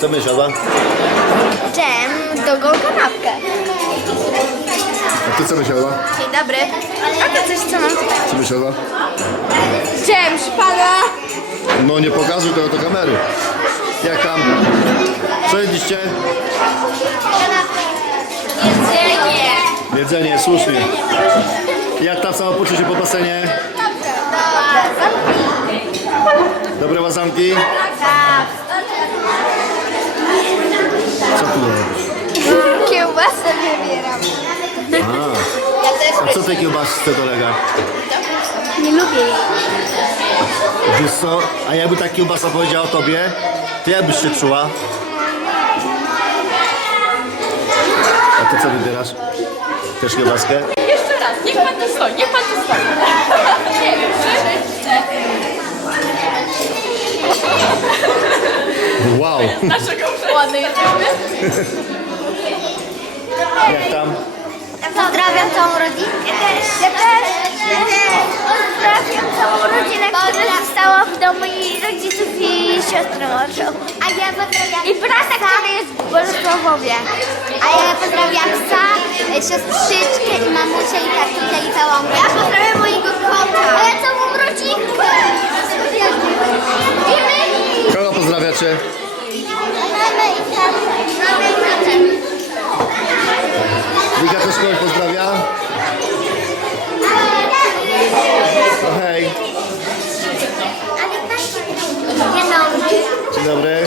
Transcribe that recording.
Co byś jadła? Dżem, drugą kanapkę. A ty co byś jadła? Dzień dobry. A to coś, co mam? Co byś jadła? Dżem, szpada. No nie pokazuj tego do kamery. Jak tam? Co jedliście? Jedzenie. Jedzenie, słusznie. Jak tam samopoczucie po basenie? Dobre łazanki? Tak. Co tu robisz? Kiełbasę wybieram. A, Ja też a co tej kiełbasce dolega? nie lubię jej. Wiesz co, a jakby ta kiełbasa powiedziała o tobie, to jak byś się czuła? A ty co wybierasz? Też kiełbaskę? Jeszcze raz, niech pan tu stoi, niech pan tu stoi. Nie wiem, trzy, cztery. Wow! Naszego ładne jesteśmy. Jak tam? Pozdrawiam całą rodzinę. Ja też. Ja też. Ja też. Pozdrawiam całą rodzinę, która została w domu i rodziców i siostrę młodszą. A ja pozdrawiam I brata, który jest w Bolesławowie. A ja pozdrawiam psa, siostrzyczkę i mamusię i tatusia i całą Ja pozdrawiam mojego kota. A ja całą rodzinkę. I my. Kogo pozdrawiacie? Wika też kogoś pozdrawia? No hej, Dzień dobry. dzień dobry.